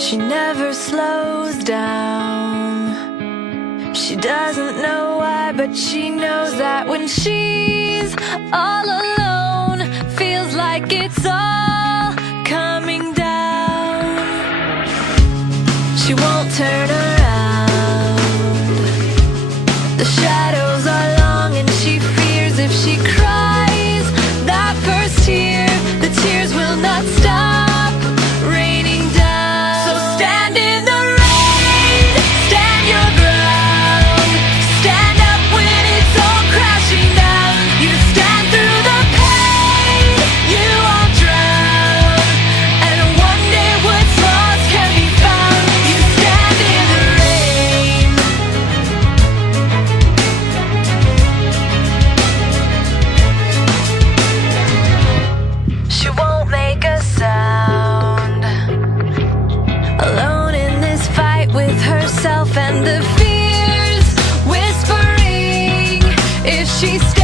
She never slows down. She doesn't know why, but she knows that when she's all alone, feels like it's all coming down. She won't turn around. The shadows are long and she fears if she cries that first tear, the tears will not stop raining down. So stand in the rain, stand your ground, stand up when it's all crashing down. You stand through the pain, you won't drown, and one day what's lost can be found. You stand in the rain. She won't make a sound, alone in this fight with herself and the fears whispering if she stays.